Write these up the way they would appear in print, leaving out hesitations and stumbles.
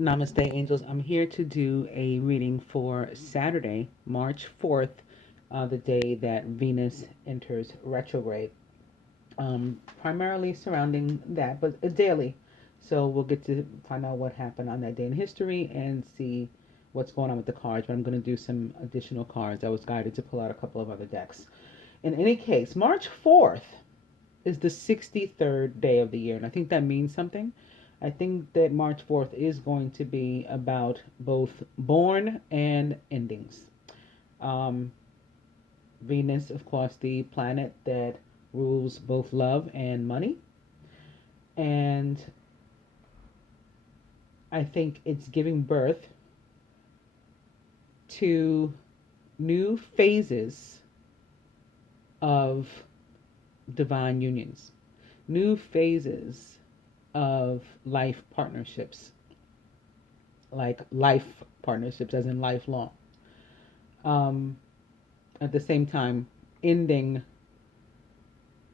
Namaste, angels. I'm here to do a reading for Saturday, March 4th, the day that Venus enters retrograde. Primarily surrounding that, but daily. So we'll get to find out what happened on that day in history and see what's going on with the cards. But I'm going to do some additional cards. I was guided to pull out a couple of other decks. In any case, March 4th is the 63rd day of the year, and I think that means something. I think that March 4th is going to be about both born and endings. Um, Venus, of course, the planet that rules both love and money. And I think it's giving birth to new phases of divine unions, new phases of life partnerships, like life partnerships, as in lifelong. Um, at the same time, ending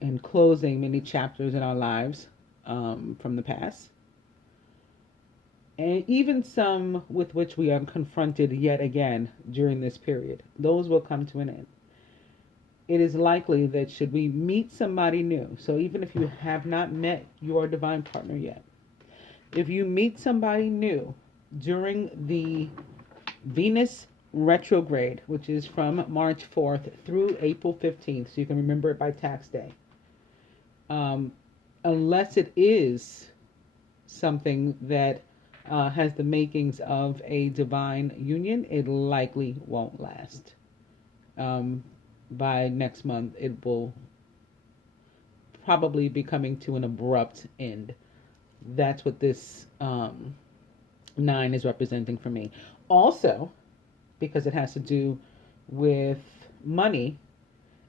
and closing many chapters in our lives from the past, and even some with which we are confronted yet again during this period. Those will come to an end. It is likely that should we meet somebody new, so even if you have not met your divine partner yet, if you meet somebody new during the Venus retrograde, which is from March 4th through April 15th, so you can remember it by tax day, um, unless it is something that has the makings of a divine union, it likely won't last. Um, by next month, it will probably be coming to an abrupt end. That's what this nine is representing for me. Also, because it has to do with money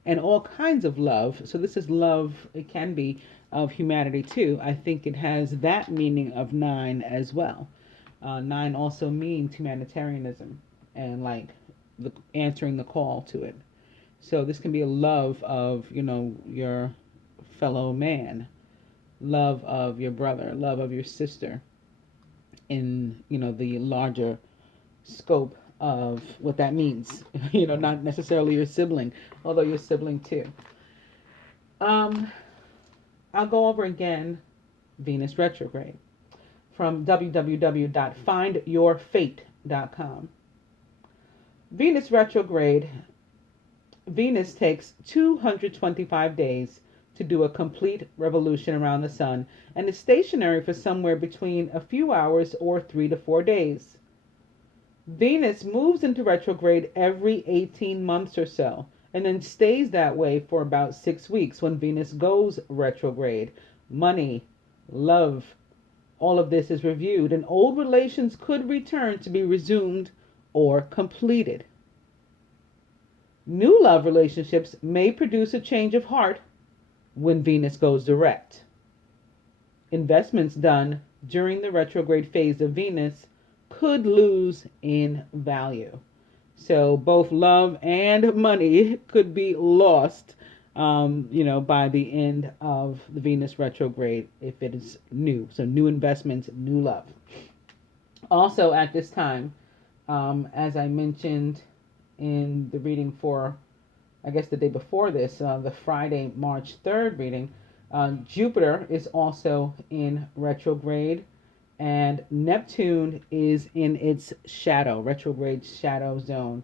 and all kinds of love. So this is love, it can be of humanity too. I think it has that meaning of nine as well. Nine also means humanitarianism and like answering the call to it. So this can be a love of, your fellow man, love of your brother, love of your sister in, the larger scope of what that means. Not necessarily your sibling, although your sibling too. Um, I'll go over again Venus retrograde from www.findyourfate.com. Venus retrograde. Venus takes 225 days to do a complete revolution around the sun and is stationary for somewhere between a few hours or 3 to 4 days. Venus moves into retrograde every 18 months or so and then stays that way for about 6 weeks when Venus goes retrograde. Money, love, all of this is reviewed, and old relations could return to be resumed or completed. New love relationships may produce a change of heart when Venus goes direct. Investments done during the retrograde phase of Venus could lose in value. So both love and money could be lost, by the end of the Venus retrograde if it is new. So new investments, new love. Also at this time, as I mentioned in the reading for, I guess, the day before this, the Friday, March 3rd reading, Jupiter is also in retrograde, and Neptune is in its shadow, retrograde shadow zone,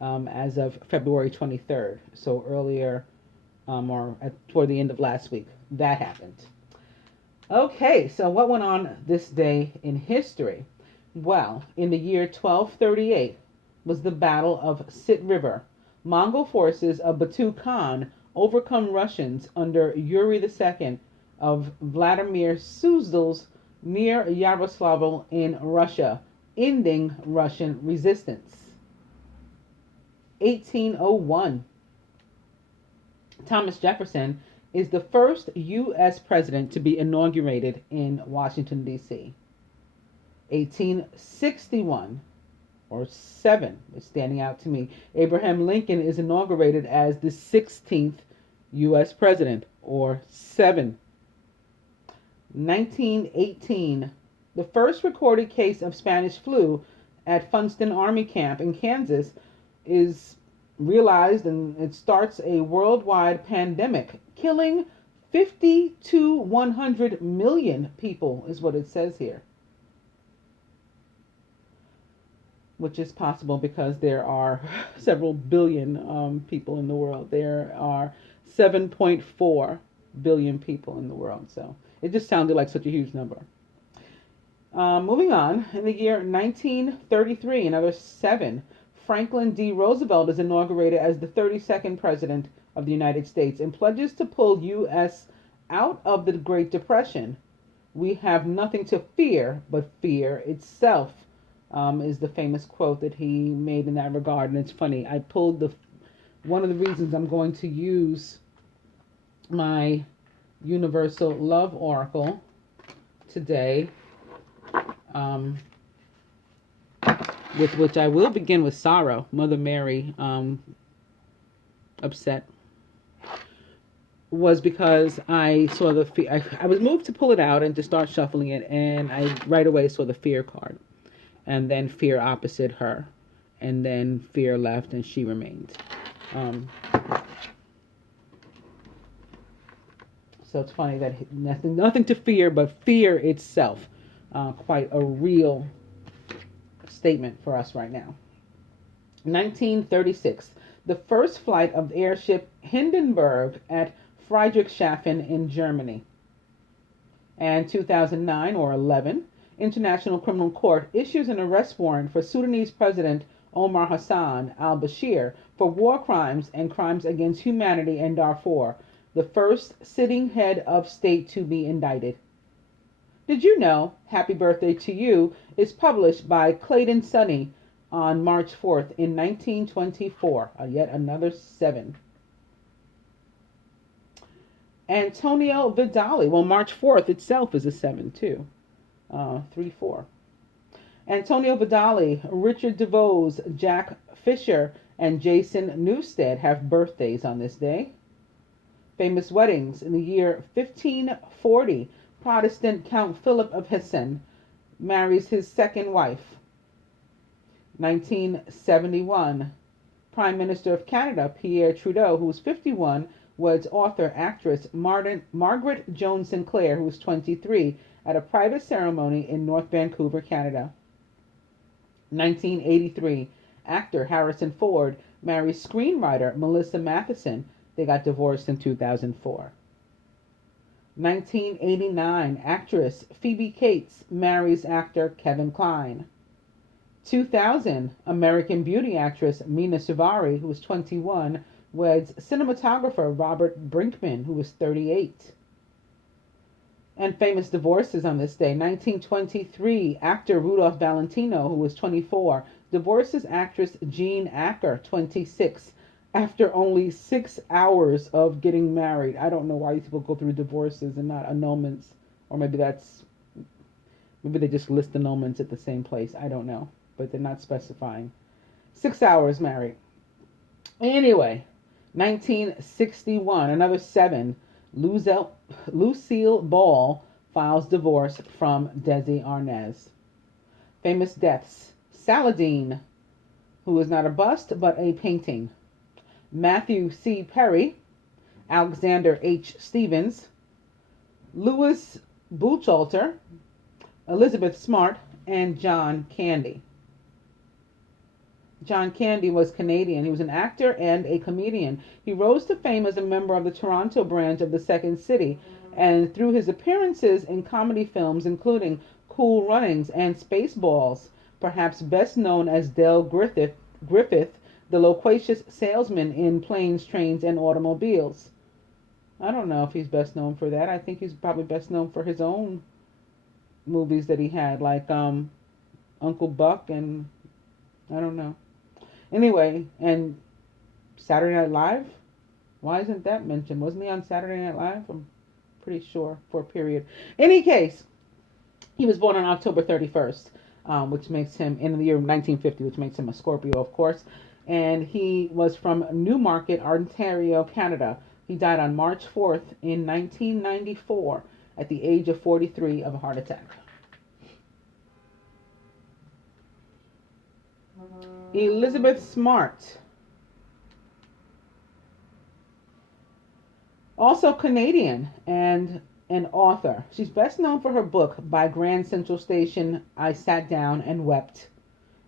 as of February 23rd. So earlier, toward the end of last week, that happened. Okay, so what went on this day in history? Well, in the year 1238 was the Battle of Sit River. Mongol forces of Batu Khan overcome Russians under Yuri II of Vladimir Suzdal's near Yaroslavl in Russia, ending Russian resistance. 1801. Thomas Jefferson is the first U.S. president to be inaugurated in Washington, D.C. 1861, or 7 is standing out to me. Abraham Lincoln is inaugurated as the 16th U.S. president, or 7. 1918, The first recorded case of Spanish flu at Funston Army Camp in Kansas is realized, and it starts a worldwide pandemic, killing 50 to 100 million people, is what it says here. Which is possible because there are several billion people in the world. There are 7.4 billion people in the world. So it just sounded like such a huge number. Moving on, in the year 1933, another 7, Franklin D. Roosevelt is inaugurated as the 32nd President of the United States and pledges to pull U.S. out of the Great Depression. We have nothing to fear but fear itself, is the famous quote that he made in that regard. And it's funny, I pulled one of the reasons I'm going to use my Universal Love Oracle today, with which I will begin with sorrow, Mother Mary, upset, was because I saw I was moved to pull it out and to start shuffling it, and I right away saw the fear card, and then fear opposite her, and then fear left and she remained. So it's funny that nothing to fear but fear itself. Quite a real statement for us right now. 1936, the first flight of the airship Hindenburg at Friedrichshafen in Germany. And 2009 or 11, International Criminal Court issues an arrest warrant for Sudanese President Omar Hassan al-Bashir for war crimes and crimes against humanity in Darfur, the first sitting head of state to be indicted. Did you know Happy Birthday to You is published by Clayton Sonny on March 4th in 1924, yet another 7. Antonio Vidali, well, March 4th itself is a 7 too, 3-4. Antonio Vidali, Richard DeVos, Jack Fisher, and Jason Newsted have birthdays on this day. Famous weddings. In the year 1540, Protestant Count Philip of Hessen marries his second wife. 1971, Prime Minister of Canada, Pierre Trudeau, who was 51, weds author-actress Margaret Jones Sinclair, who was 23, at a private ceremony in North Vancouver, Canada. 1983, actor Harrison Ford marries screenwriter Melissa Matheson. They got divorced in 2004. 1989, actress Phoebe Cates marries actor Kevin Kline. 2000, American Beauty actress Mina Suvari, who was 21, weds cinematographer Robert Brinkman, who was 38. And famous divorces on this day. 1923, actor Rudolph Valentino, who was 24, divorces actress Jean Acker, 26, after only 6 hours of getting married. I don't know why people go through divorces and not annulments, or maybe they just list annulments at the same place. I don't know, but they're not specifying. 6 hours married. Anyway, 1961, another 7. Lucille Ball files divorce from Desi Arnaz. Famous deaths. Saladin, who is not a bust but a painting. Matthew C. Perry, Alexander H. Stevens, Louis Buchalter, Elizabeth Smart, and John Candy. John Candy was Canadian. He was an actor and a comedian. He rose to fame as a member of the Toronto branch of the Second City, and through his appearances in comedy films including Cool Runnings and Spaceballs, perhaps best known as Dale Griffith, the loquacious salesman in Planes, Trains, and Automobiles. I don't know if he's best known for that. I think he's probably best known for his own movies that he had, like Uncle Buck and I don't know. Anyway, and Saturday Night Live? Why isn't that mentioned? Wasn't he on Saturday Night Live? I'm pretty sure for a period. Any case, he was born on October 31st, which makes him, in the year 1950, which makes him a Scorpio, of course. And he was from Newmarket, Ontario, Canada. He died on March 4th in 1994 at the age of 43 of a heart attack. Elizabeth Smart, also Canadian and an author. She's best known for her book By Grand Central Station I Sat Down and Wept,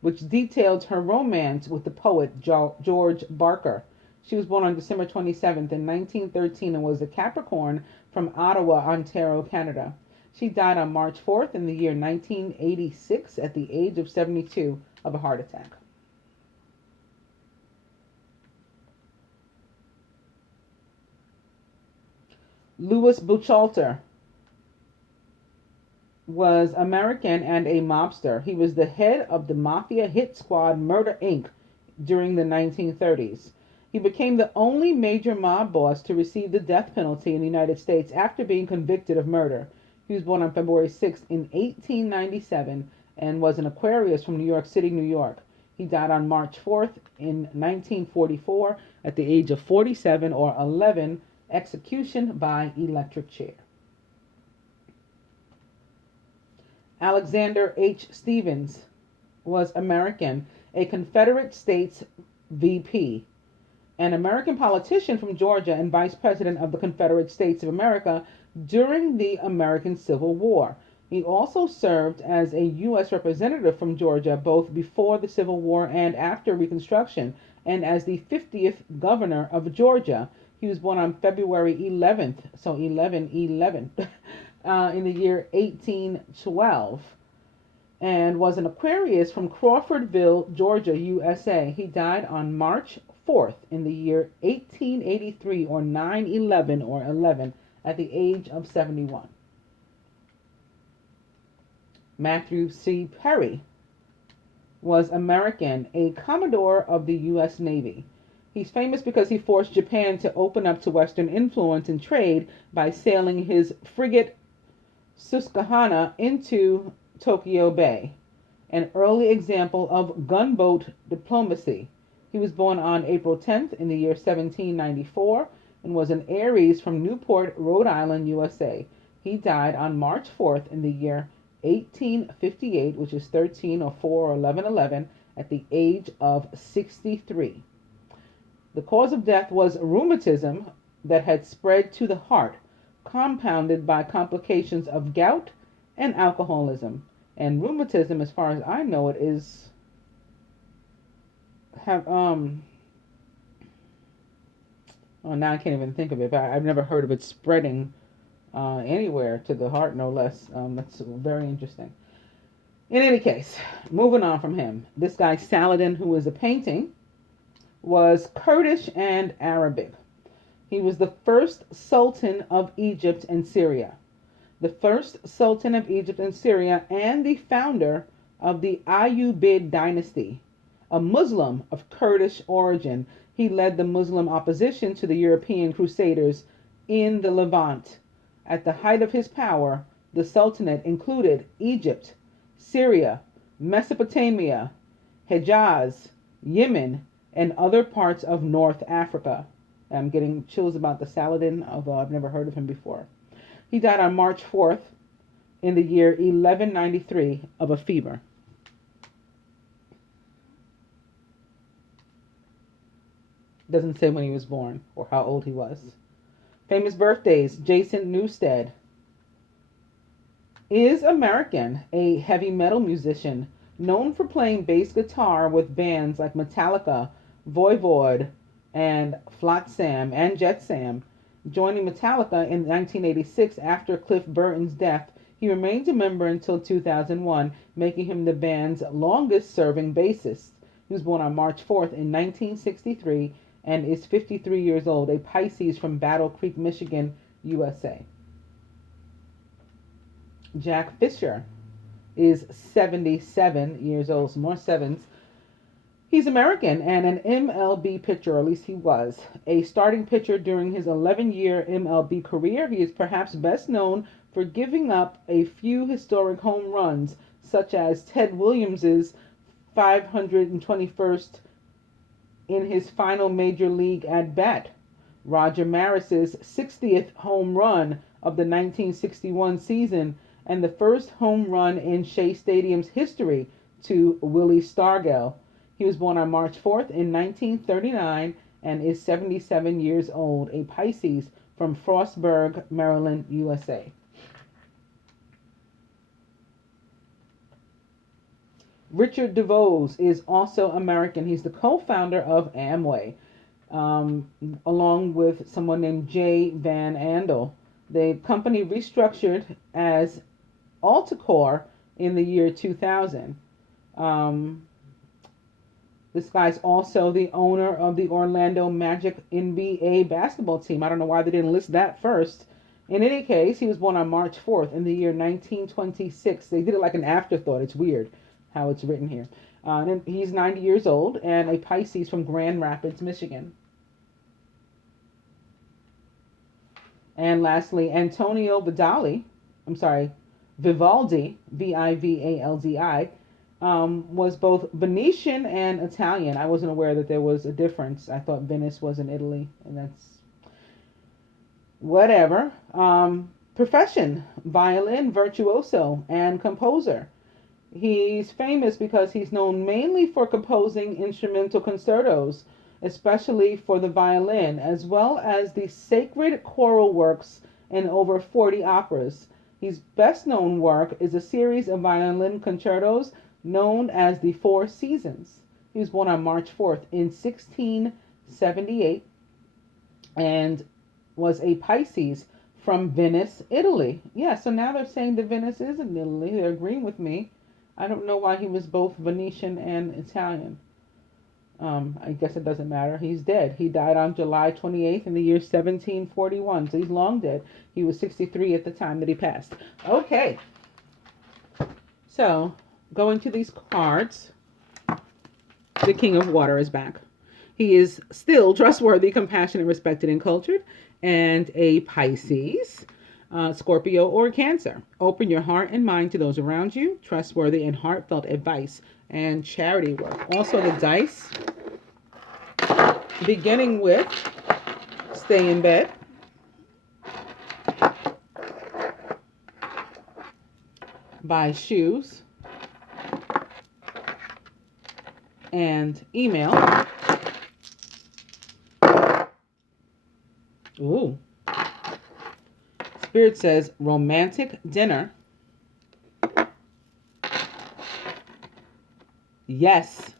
which detailed her romance with the poet George Barker. She was born on December 27th in 1913 and was a Capricorn from Ottawa, Ontario, Canada. She died on March 4th in the year 1986 at the age of 72 of a heart attack. Louis Buchalter was American and a mobster. He was the head of the mafia hit squad Murder Inc. during the 1930s. He became the only major mob boss to receive the death penalty in the United States after being convicted of murder. He was born on February 6th in 1897 and was an Aquarius from New York City, New York. He died on March 4th in 1944 at the age of 47 or 11, execution by electric chair. Alexander H. Stephens was American, a Confederate States VP, an American politician from Georgia and Vice President of the Confederate States of America during the American Civil War. He also served as a U.S. representative from Georgia both before the Civil War and after Reconstruction, and as the 50th governor of Georgia. He was born on February 11th, so 11/11, in the year 1812, and was an Aquarius from Crawfordville, Georgia, USA. He died on March 4th in the year 1883, or 9/11 or 11, at the age of 71. Matthew C. Perry was American, a Commodore of the U.S. Navy. He's famous because he forced Japan to open up to Western influence and trade by sailing his frigate Susquehanna into Tokyo Bay, an early example of gunboat diplomacy. He was born on April 10th in the year 1794 and was an Aries from Newport, Rhode Island, USA. He died on March 4th in the year 1858, which is 13 or 4 or 11/11, at the age of 63. The cause of death was rheumatism that had spread to the heart, compounded by complications of gout and alcoholism. And rheumatism, as far as I know it, is oh, now I can't even think of it, but I've never heard of it spreading anywhere to the heart, no less. That's very interesting. In any case, moving on from him, this guy Saladin, who is a painting, was Kurdish and Arabic. He was the first Sultan of Egypt and Syria, the first Sultan of Egypt and Syria, and the founder of the Ayyubid dynasty. A Muslim of Kurdish origin, he led the Muslim opposition to the European Crusaders in the Levant. At the height of his power, the Sultanate included Egypt, Syria, Mesopotamia, Hejaz, Yemen, and other parts of North Africa. I'm getting chills about the Saladin, although I've never heard of him before. He died on March 4th in the year 1193 of a fever. Doesn't say when he was born or how old he was. Famous birthdays: Jason Newsted is American, a heavy metal musician known for playing bass guitar with bands like Metallica, Voivod, and Flotsam and Jetsam. Joining Metallica in 1986 after Cliff Burton's death, he remained a member until 2001, making him the band's longest-serving bassist. He was born on March 4th in 1963 and is 53 years old, a Pisces from Battle Creek, Michigan, USA. Jack Fisher is 77 years old, some more sevens. He's American and an MLB pitcher, or at least he was. A starting pitcher during his 11-year MLB career, he is perhaps best known for giving up a few historic home runs, such as Ted Williams' 521st in his final major league at-bat, Roger Maris's 60th home run of the 1961 season, and the first home run in Shea Stadium's history to Willie Stargell. He was born on March 4th in 1939 and is 77 years old, a Pisces from Frostburg, Maryland, USA. Richard DeVos is also American. He's the co-founder of Amway, along with someone named Jay Van Andel. The company restructured as Altacore in the year 2000. This guy's also the owner of the Orlando Magic NBA basketball team. I don't know why they didn't list that first. In any case, he was born on March 4th in the year 1926. They did it like an afterthought. It's weird how it's written here. And he's 90 years old and a Pisces from Grand Rapids, Michigan. And lastly, Antonio Vivaldi, Vivaldi, was both Venetian and Italian. I wasn't aware that there was a difference. I thought Venice was in Italy, and that's whatever. Profession, violin virtuoso and composer. He's famous because he's known mainly for composing instrumental concertos, especially for the violin, as well as the sacred choral works in over 40 operas. His best known work is a series of violin concertos known as the Four Seasons. He was born on March 4th in 1678 and was a Pisces from Venice, Italy. Yeah, so now they're saying that Venice is in Italy. They're agreeing with me. I don't know why he was both Venetian and Italian. I guess it doesn't matter. He's dead. He died on July 28th in the year 1741, so he's long dead. He was 63 at the time that he passed. Okay. So, going to these cards, the King of Water is back. He is still trustworthy, compassionate, respected, and cultured, and a Pisces. Scorpio or Cancer. Open your heart and mind to those around you. Trustworthy and heartfelt advice and charity work. Also the dice, beginning with stay in bed, buy shoes, and email. Ooh. Spirit says romantic dinner. Yes.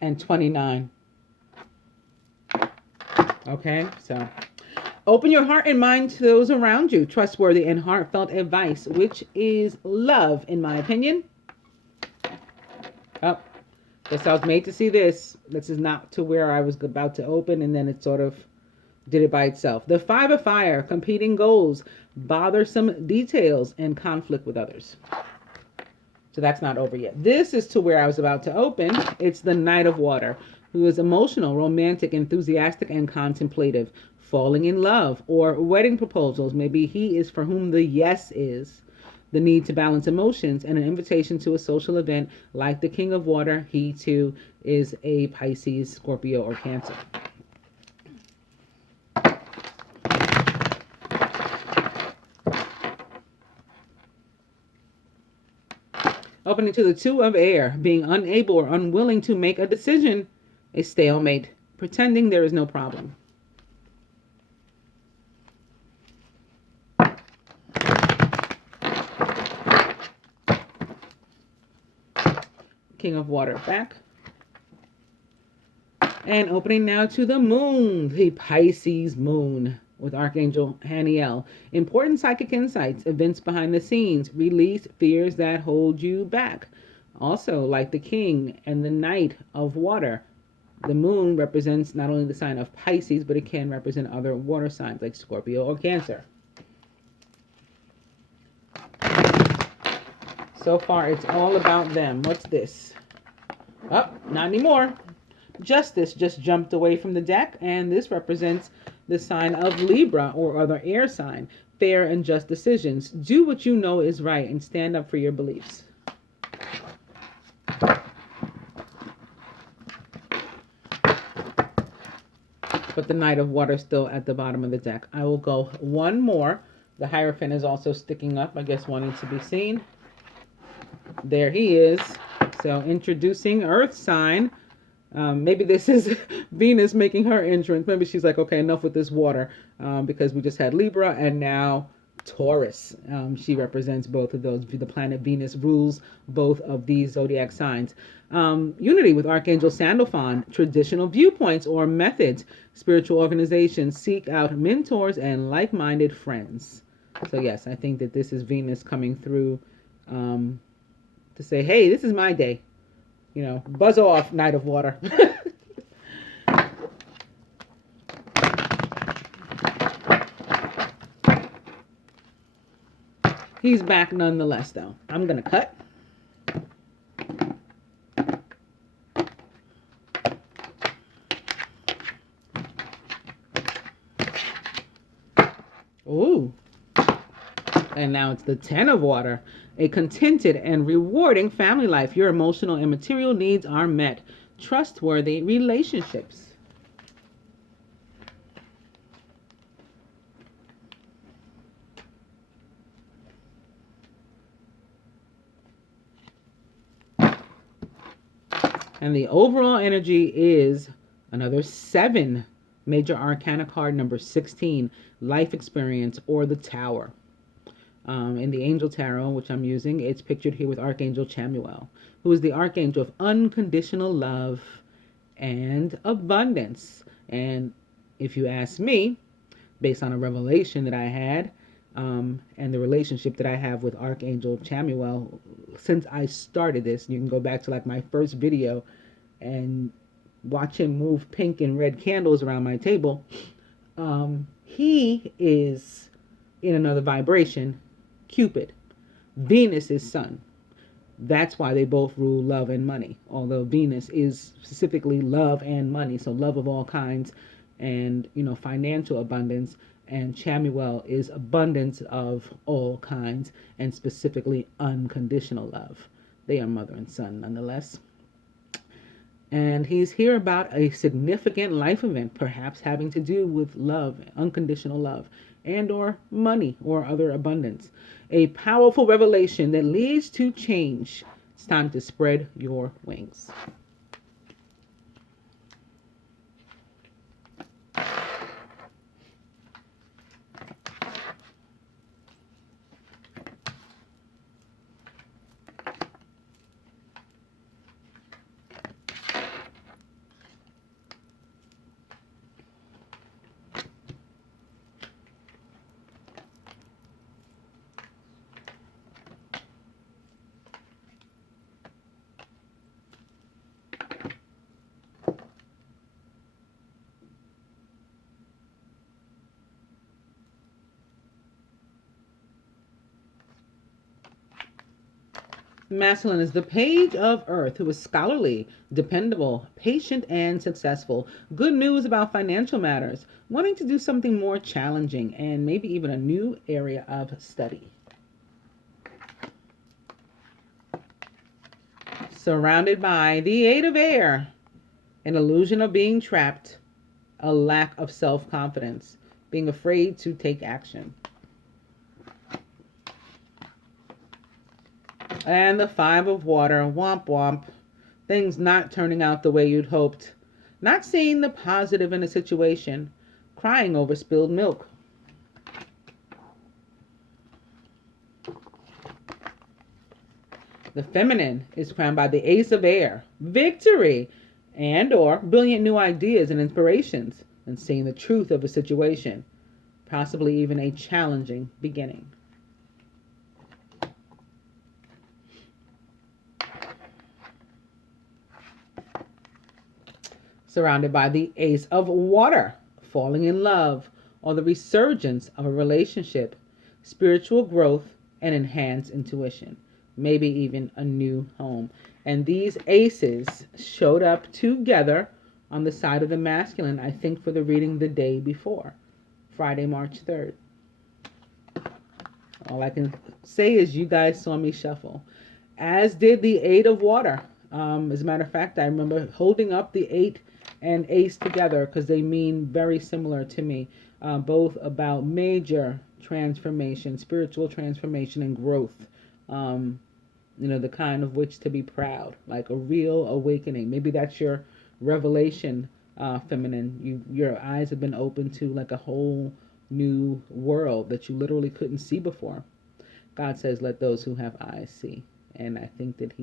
And 29. Okay, so open your heart and mind to those around you. Trustworthy and heartfelt advice, which is love, in my opinion. Oh, guess I was made to see this. This is not to where I was about to open, and then it sort of did it by itself. The Five of Fire, competing goals, bothersome details, and conflict with others. So that's not over yet. This is to where I was about to open. It's the Knight of Water, who is emotional, romantic, enthusiastic, and contemplative. Falling in love or wedding proposals. Maybe he is for whom the yes is. The need to balance emotions and an invitation to a social event like the King of Water. He too is a Pisces, Scorpio, or Cancer. Opening to the Two of Air, being unable or unwilling to make a decision, a stalemate, pretending there is no problem. King of Water back. And opening now to the Moon, the Pisces Moon, with Archangel Haniel. Important psychic insights, events behind the scenes, release fears that hold you back. Also, like the King and the Knight of Water, the Moon represents not only the sign of Pisces, but it can represent other water signs like Scorpio or Cancer. So far, it's all about them. What's this? Oh, not anymore. Justice just jumped away from the deck, and this represents the sign of Libra or other air sign. Fair and just decisions. Do what you know is right and stand up for your beliefs. But the Knight of Water still at the bottom of the deck. I will go one more. The Hierophant is also sticking up, I guess wanting to be seen. There he is. So introducing Earth sign. Maybe this is Venus making her entrance. Maybe she's like, okay, enough with this water, because we just had Libra and now Taurus. She represents both of those. The planet Venus rules both of these zodiac signs. Unity with Archangel Sandalphon, traditional viewpoints or methods, spiritual organizations, seek out mentors and like-minded friends. So yes, I think that this is Venus coming through to say, hey, this is my day. You know, buzz off, Knight of Water. He's back nonetheless, though. I'm going to cut. Ooh. And now it's the 10 of Water. A contented and rewarding family life. Your emotional and material needs are met. Trustworthy relationships. And the overall energy is another 7. Major Arcana card number 16. Life experience or the Tower. In the Angel Tarot, which I'm using, it's pictured here with Archangel Chamuel, who is the Archangel of unconditional love and abundance. And if you ask me, based on a revelation that I had, and the relationship that I have with Archangel Chamuel since I started this, you can go back to like my first video and watch him move pink and red candles around my table. He is in another vibration, Cupid. Venus is Sun. That's why they both rule love and money, although Venus is specifically love and money, so love of all kinds and, you know, financial abundance, and Chamuel is abundance of all kinds and specifically unconditional love. They are mother and son nonetheless. And he's here about a significant life event, perhaps having to do with love, unconditional love, and or money or other abundance. A powerful revelation that leads to change. It's time to spread your wings. Masculine is the Page of Earth, who is scholarly, dependable, patient, and successful. Good news about financial matters, wanting to do something more challenging, and maybe even a new area of study. Surrounded by the 8 of Air, an illusion of being trapped, a lack of self-confidence, being afraid to take action. And the 5 of Water, womp womp, things not turning out the way you'd hoped, not seeing the positive in a situation, crying over spilled milk. The Feminine is crowned by the Ace of Air, victory, and or brilliant new ideas and inspirations, and seeing the truth of a situation, possibly even a challenging beginning. Surrounded by the Ace of Water, falling in love, or the resurgence of a relationship, spiritual growth, and enhanced intuition, maybe even a new home. And these aces showed up together on the side of the masculine, I think, for the reading the day before, Friday, March 3rd. All I can say is you guys saw me shuffle, as did the 8 of Water. As a matter of fact, I remember holding up the 8 and Ace together because they mean very similar to me, both about major transformation, spiritual transformation and growth. the kind of which to be proud, like a real awakening. Maybe that's your revelation, feminine. Your eyes have been opened to like a whole new world that you literally couldn't see before. God says, "Let those who have eyes see," and I think that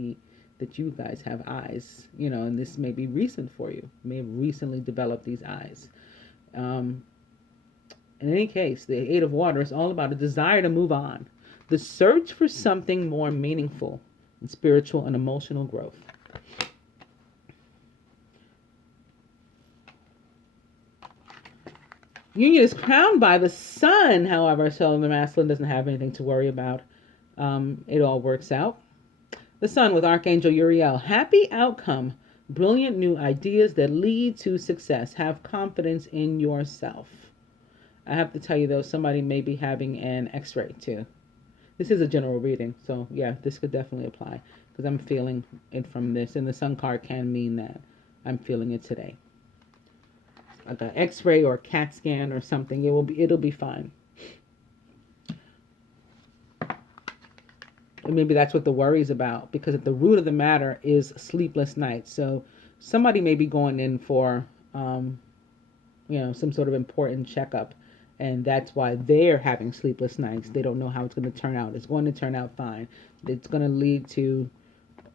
you guys have eyes, and this may be recent for you. You may have recently developed these eyes. Um, in any case, the Eight of Water is all about a desire to move on, the search for something more meaningful in spiritual and emotional growth. Union is crowned by the sun, however, so the masculine doesn't have anything to worry about. It all works out. The sun with Archangel Uriel. Happy outcome. Brilliant new ideas that lead to success. Have confidence in yourself. I have to tell you, though, somebody may be having an x-ray, too. This is a general reading, so, yeah, this could definitely apply, because I'm feeling it from this, and the sun card can mean that. I'm feeling it today. Like an x-ray or a CAT scan or something, it'll be fine. And maybe that's what the worry is about, because at the root of the matter is sleepless nights. So somebody may be going in for, some sort of important checkup, and that's why they're having sleepless nights. They don't know how it's going to turn out. It's going to turn out fine. It's going to lead to,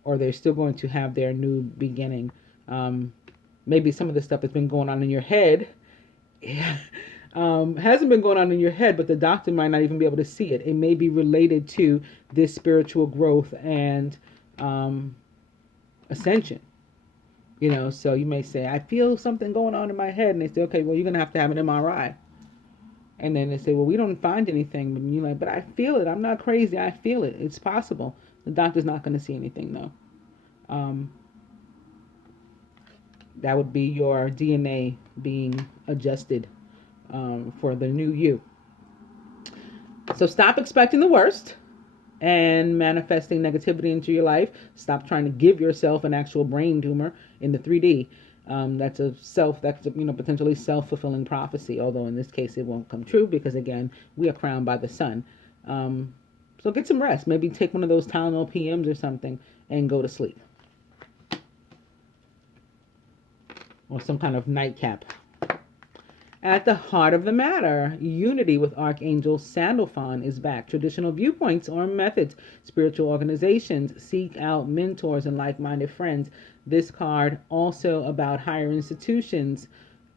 or they're still going to have their new beginning. Maybe some of the stuff that's been going on in your head hasn't been going on in your head, but the doctor might not even be able to see it. It may be related to this spiritual growth and ascension. So you may say, I feel something going on in my head. And they say, okay, well, you're going to have an MRI. And then they say, well, we don't find anything. But you're like, but I feel it. I'm not crazy. I feel it. It's possible. The doctor's not going to see anything, though. That would be your DNA being adjusted for the new you. So stop expecting the worst and manifesting negativity into your life. Stop trying to give yourself an actual brain tumor in the 3D. That's potentially self-fulfilling prophecy, although in this case it won't come true because, again, we are crowned by the sun. So get some rest. Maybe take one of those Tylenol PMs or something and go to sleep. Or some kind of nightcap. At the heart of the matter, unity with Archangel Sandalphon is back. Traditional viewpoints or methods, spiritual organizations, seek out mentors and like-minded friends. This card also about higher institutions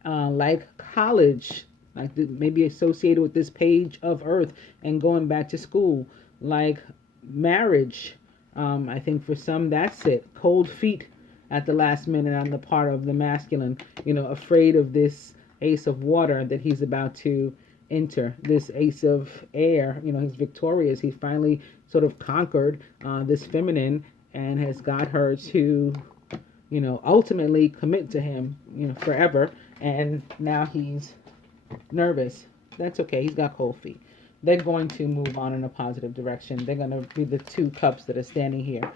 like college, like maybe associated with this page of Earth and going back to school, like marriage. I think for some that's it. Cold feet at the last minute on the part of the masculine, afraid of this Ace of Water that he's about to enter. This Ace of Air, he's victorious. He finally sort of conquered this feminine and has got her to, ultimately commit to him, forever. And now he's nervous. That's okay. He's got cold feet. They're going to move on in a positive direction. They're going to be the two cups that are standing here,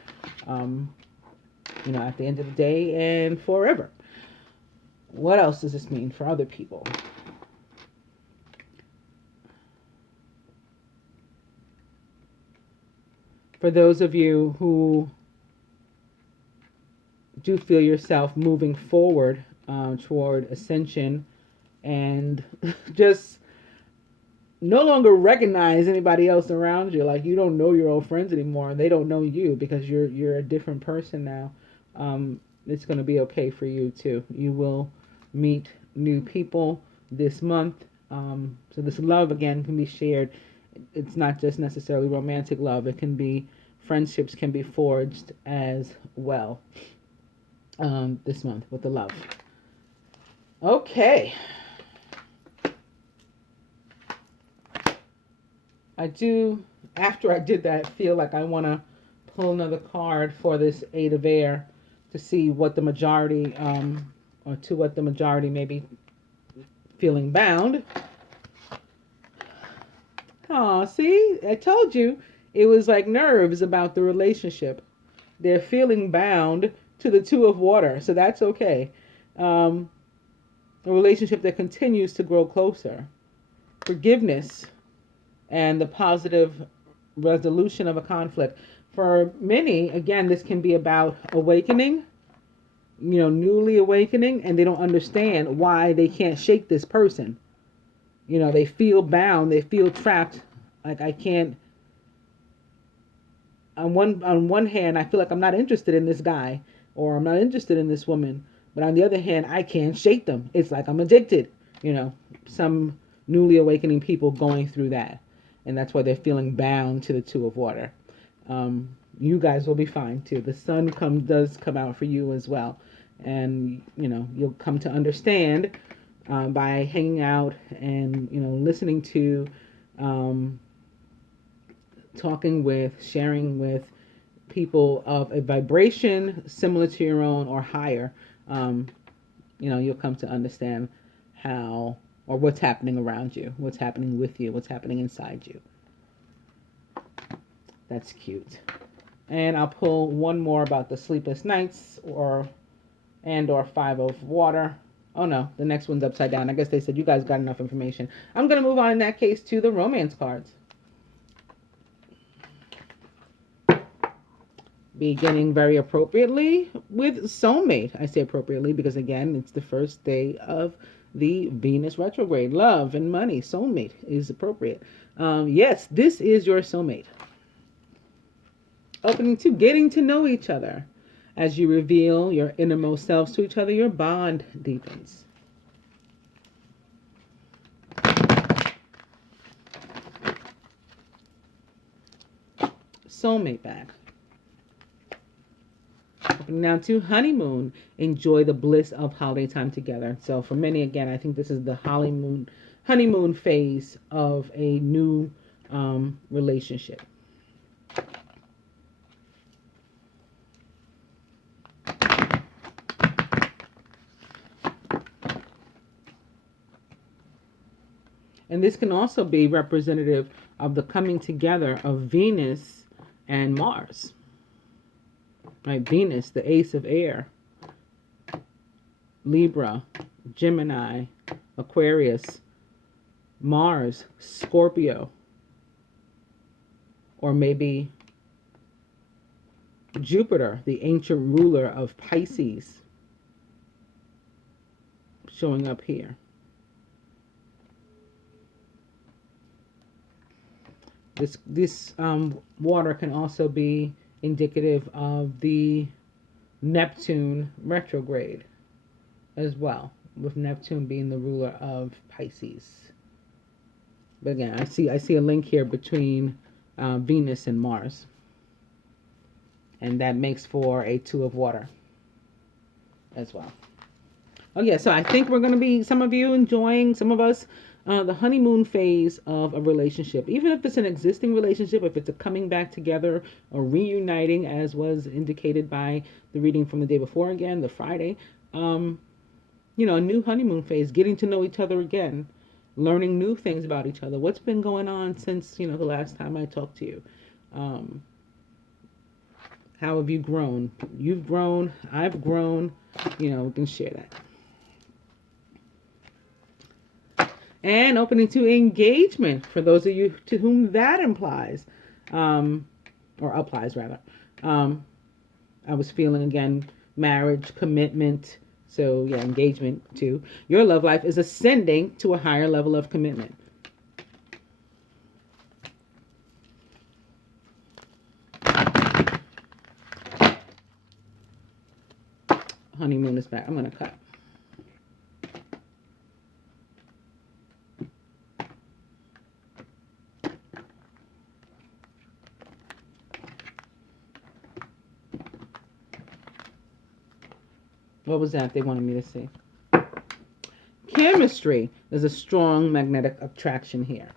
at the end of the day and forever. What else does this mean for other people? For those of you who do feel yourself moving forward toward ascension and just no longer recognize anybody else around you, like you don't know your old friends anymore, and they don't know you because you're a different person now. It's going to be okay for you too. You will meet new people this month. So this love, again, can be shared. It's not just necessarily romantic love. It can be friendships can be forged as well this month with the love. Okay. I do, after I did that, feel like I want to pull another card for this Eight of Air to see what the majority, or to what the majority may be feeling bound. Oh, see, I told you it was like nerves about the relationship. They're feeling bound to the Two of Water, so that's okay. A relationship that continues to grow closer. Forgiveness and the positive resolution of a conflict. For many, again, this can be about awakening, newly awakening, and they don't understand why they can't shake this person. They feel bound, they feel trapped. Like, I can't. On one hand, I feel like I'm not interested in this guy, or I'm not interested in this woman. But on the other hand, I can't shake them. It's like I'm addicted. Some newly awakening people going through that, and that's why they're feeling bound to the Two of Water. You guys will be fine too. The sun does come out for you as well, and you'll come to understand by hanging out and listening to, talking with, sharing with people of a vibration similar to your own or higher. You'll come to understand how or what's happening around you, what's happening with you, what's happening inside you. That's cute. And I'll pull one more about the sleepless nights or Five of Water. Oh no, the next one's upside down. I guess they said you guys got enough information. I'm going to move on in that case to the romance cards. Beginning very appropriately with soulmate. I say appropriately because, again, it's the first day of the Venus retrograde. Love and money. Soulmate is appropriate. Yes, this is your soulmate. Opening to getting to know each other. As you reveal your innermost selves to each other, your bond deepens. Soulmate back. Opening now to honeymoon. Enjoy the bliss of holiday time together. So for many, again, I think this is the honeymoon phase of a new relationship. And this can also be representative of the coming together of Venus and Mars. Right? Venus, the ace of air. Libra, Gemini, Aquarius. Mars, Scorpio. Or maybe Jupiter, the ancient ruler of Pisces, showing up here. This water can also be indicative of the Neptune retrograde as well, with Neptune being the ruler of Pisces. But again, I see a link here between Venus and Mars, and that makes for a Two of Water as well. Oh yeah, so I think we're going to be, some of you enjoying, some of us, the honeymoon phase of a relationship. Even if it's an existing relationship, if it's a coming back together or reuniting, as was indicated by the reading from the day before, again, the Friday, a new honeymoon phase, getting to know each other again, learning new things about each other. What's been going on since, the last time I talked to you? How have you grown? You've grown, I've grown, we can share that. And opening to engagement for those of you to whom that implies, or applies rather. I was feeling, again, marriage, commitment. So yeah, engagement too. Your love life is ascending to a higher level of commitment. Honeymoon is back. I'm going to cut. What was that they wanted me to see? Chemistry. There's a strong magnetic attraction here.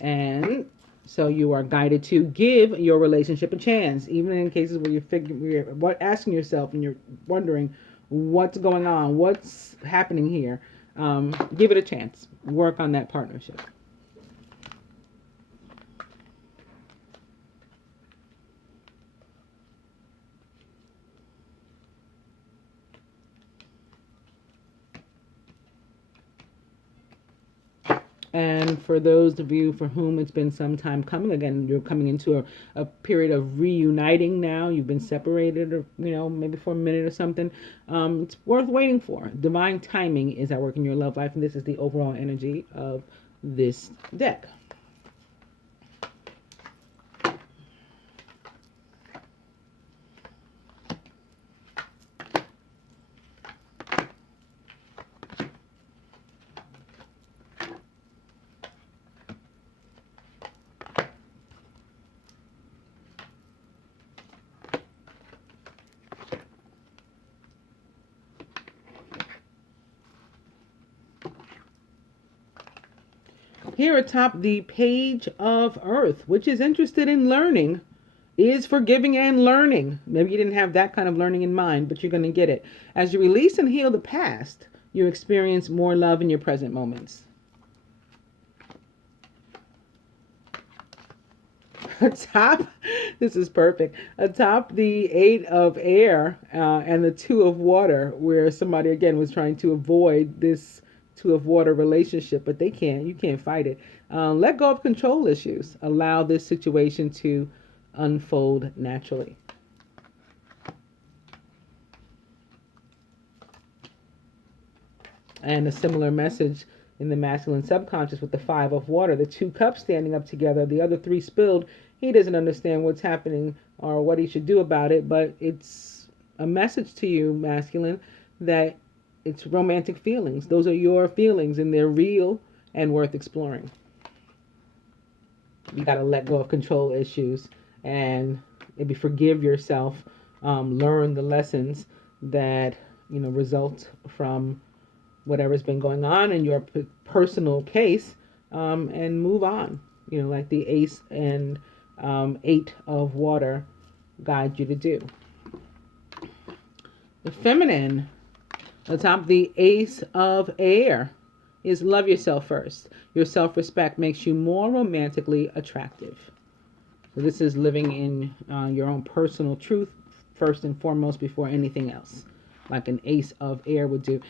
And so you are guided to give your relationship a chance, even in cases where you're asking yourself and you're wondering what's going on, what's happening here. Give it a chance. Work on that partnership. And for those of you for whom it's been some time coming, again, you're coming into a period of reuniting now. You've been separated, or maybe for a minute or something. It's worth waiting for. Divine timing is at work in your love life, and this is the overall energy of this deck. Here atop the page of Earth, which is interested in learning, is forgiving and learning. Maybe you didn't have that kind of learning in mind, but you're going to get it. As you release and heal the past, you experience more love in your present moments. Atop, this is perfect. Atop the 8 of air and the 2 of water, where somebody again was trying to avoid this 2 of water relationship, but they can't. You can't fight it. Let go of control issues. Allow this situation to unfold naturally. And a similar message in the masculine subconscious with the 5 of water, the 2 cups standing up together, the other 3 spilled. He doesn't understand what's happening or what he should do about it, but it's a message to you, masculine, that it's romantic feelings. Those are your feelings, and they're real and worth exploring. You got to let go of control issues and maybe forgive yourself. Learn the lessons that result from whatever's been going on in your personal case, and move on. Like the ace and 8 of water guide you to do. The feminine, atop the ace of air, is love yourself first. Your self-respect makes you more romantically attractive. So this is living in your own personal truth first and foremost before anything else, like an ace of air would do.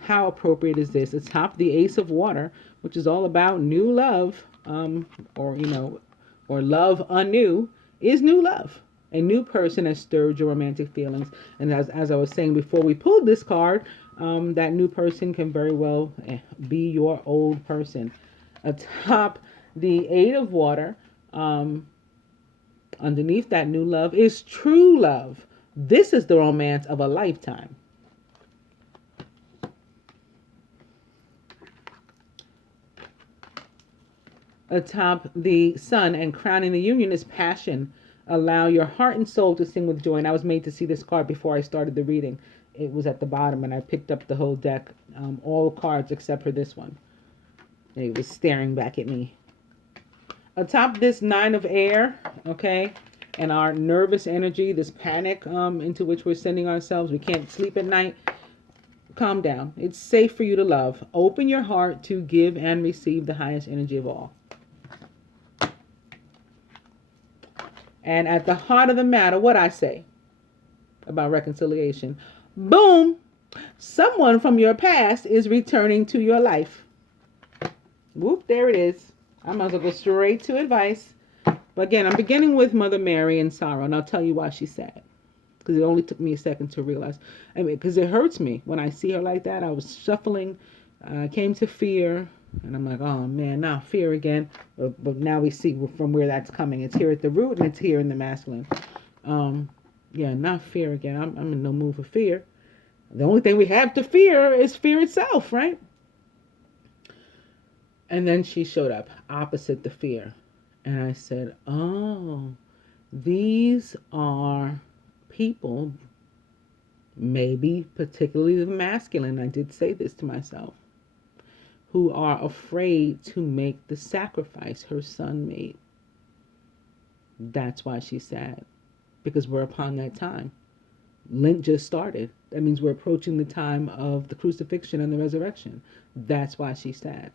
How appropriate is this? Atop the ace of water, which is all about new love, or love anew, is new love. A new person has stirred your romantic feelings. And as I was saying before we pulled this card, that new person can very well be your old person. Atop the 8 of water, underneath that new love is true love. This is the romance of a lifetime. Atop the sun and crowning the union is passion. Allow your heart and soul to sing with joy. And I was made to see this card before I started the reading. It was at the bottom, and I picked up the whole deck, all cards except for this one. And it was staring back at me. Atop this 9 of air, okay, and our nervous energy, this panic into which we're sending ourselves. We can't sleep at night. Calm down. It's safe for you to love. Open your heart to give and receive the highest energy of all. And at the heart of the matter, what I say about reconciliation, boom, someone from your past is returning to your life. Whoop, there it is. I might as well go straight to advice. But again, I'm beginning with Mother Mary and sorrow, and I'll tell you why she's sad. Because it only took me a second to realize. Because it hurts me when I see her like that. I was shuffling, came to fear, and I'm like, oh man, now fear again. But now we see from where that's coming. It's here at the root, and it's here in the masculine. Not fear again. I'm in no mood for fear. The only thing we have to fear is fear itself, right? And then she showed up opposite the fear. And I said, oh, these are people, maybe particularly the masculine, I did say this to myself, who are afraid to make the sacrifice her son made. That's why she's sad. Because we're upon that time. Lent just started. That means we're approaching the time of the crucifixion and the resurrection. That's why she's sad.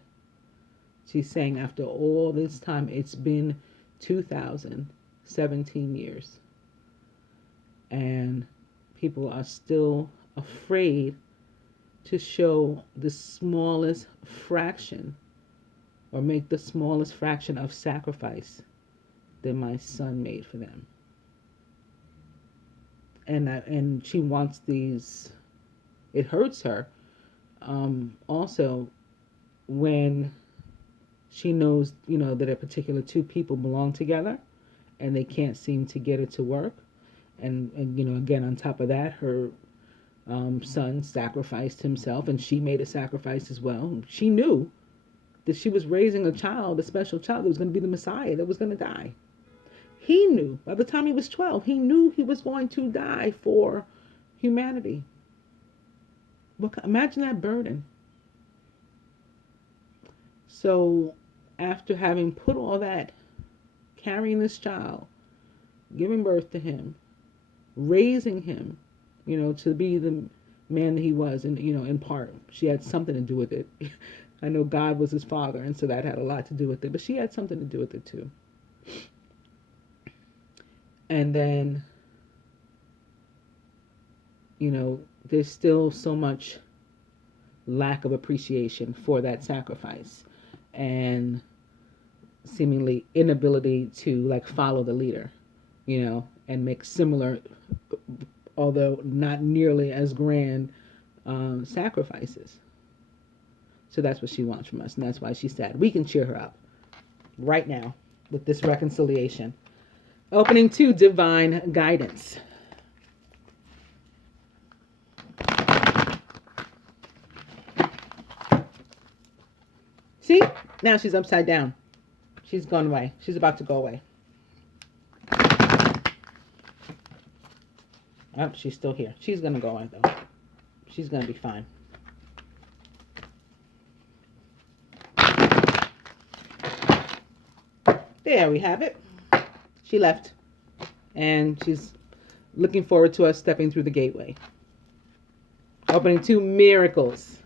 She's saying after all this time, it's been 2017 years. And people are still afraid to show the smallest fraction or make the smallest fraction of sacrifice that my son made for them. And she wants these. It hurts her. Also, when she knows, that a particular two people belong together, and they can't seem to get it to work, and again, on top of that, her son sacrificed himself, and she made a sacrifice as well. She knew that she was raising a child, a special child that was going to be the Messiah, that was going to die. He knew, by the time he was 12, he knew he was going to die for humanity. Imagine that burden. So after having put all that, carrying this child, giving birth to him, raising him, to be the man that he was, and in part she had something to do with it. I know God was his father, and so that had a lot to do with it, but she had something to do with it too. And then, there's still so much lack of appreciation for that sacrifice, and seemingly inability to follow the leader, and make similar, although not nearly as grand, sacrifices. So that's what she wants from us, and that's why she's sad. We can cheer her up right now with this reconciliation. Opening 2, divine guidance. See? Now she's upside down. She's gone away. She's about to go away. Oh, she's still here. She's going to go away, though. She's going to be fine. There we have it. She left. And she's looking forward to us stepping through the gateway. Opening 2, miracles.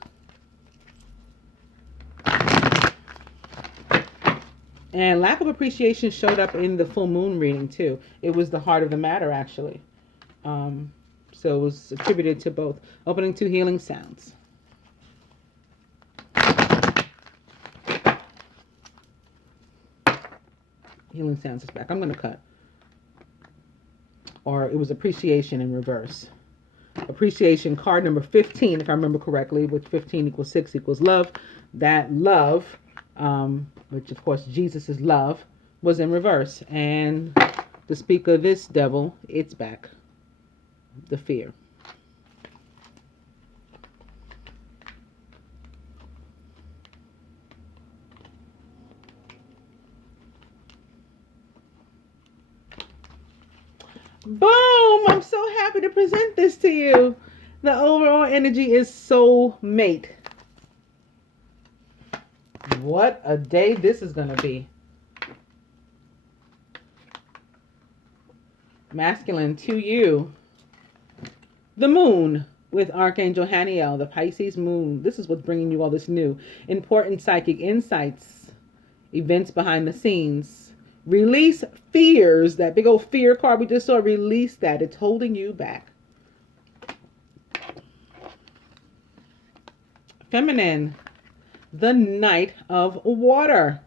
And lack of appreciation showed up in the full moon reading too. It was the heart of the matter, actually. So it was attributed to both. Opening 2, healing sounds. Healing sounds is back. I'm going to cut. Or it was appreciation in reverse. Appreciation, card number 15, if I remember correctly, which 15 equals 6 equals love. That love, which of course Jesus is love, was in reverse. And the speaker of this devil, it's back. The fear. Boom! I'm so happy to present this to you. The overall energy is soulmate. What a day this is going to be. Masculine to you. The moon with Archangel Haniel, the Pisces moon. This is what's bringing you all this new. Important psychic insights. Events behind the scenes. Release fears. That big old fear card we just saw. Release that. It's holding you back. Feminine. The Knight of Water.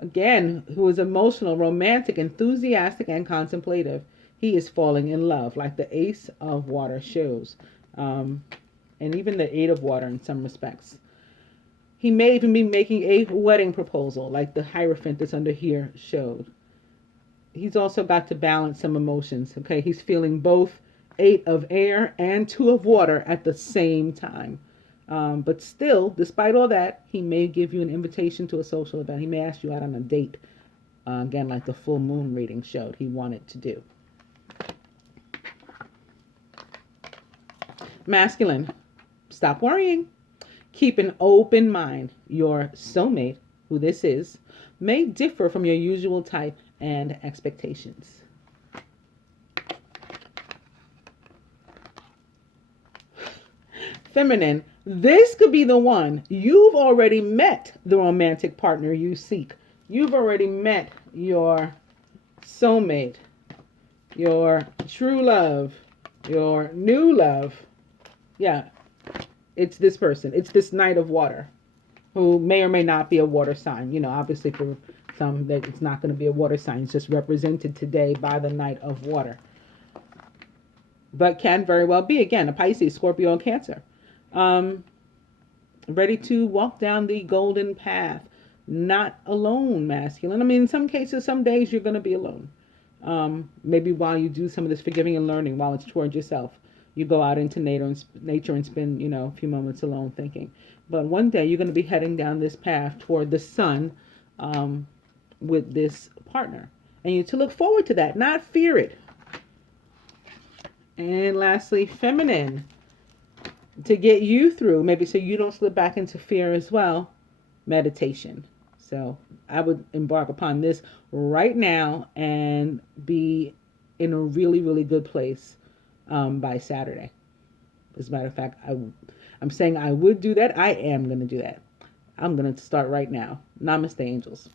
Again, who is emotional, romantic, enthusiastic, and contemplative. He is falling in love, like the Ace of Water shows. And even the Eight of Water in some respects. He may even be making a wedding proposal, like the Hierophant that's under here showed. He's also got to balance some emotions. Okay, he's feeling both 8 of air and 2 of water at the same time. But still, despite all that, he may give you an invitation to a social event. He may ask you out on a date. Again, like the full moon reading showed he wanted to do. Masculine. Stop worrying. Keep an open mind. Your soulmate, who this is, may differ from your usual type and expectations. Feminine. This could be the one. You've already met the romantic partner you seek. You've already met your soulmate, your true love, your new love. Yeah, it's this person. It's this Knight of Water. who may or may not be a water sign. You know, obviously for some that it's not going to be a water sign. It's just represented today by the Knight of Water. But can very well be, again, a Pisces, Scorpio, and Cancer. Um, Ready to walk down the golden path. Not alone, masculine. I mean, in some cases, some days you're going to be alone. Maybe while you do some of this forgiving and learning, while it's towards yourself, you go out into nature and spend, a few moments alone thinking. But one day you're going to be heading down this path toward the sun with this partner. And you to look forward to that, not fear it. And lastly, feminine. To get you through, maybe so you don't slip back into fear as well, meditation. So I would embark upon this right now and be in a really, really good place by Saturday. As a matter of fact, I'm saying I would do that. I am going to do that. I'm going to start right now. Namaste, angels.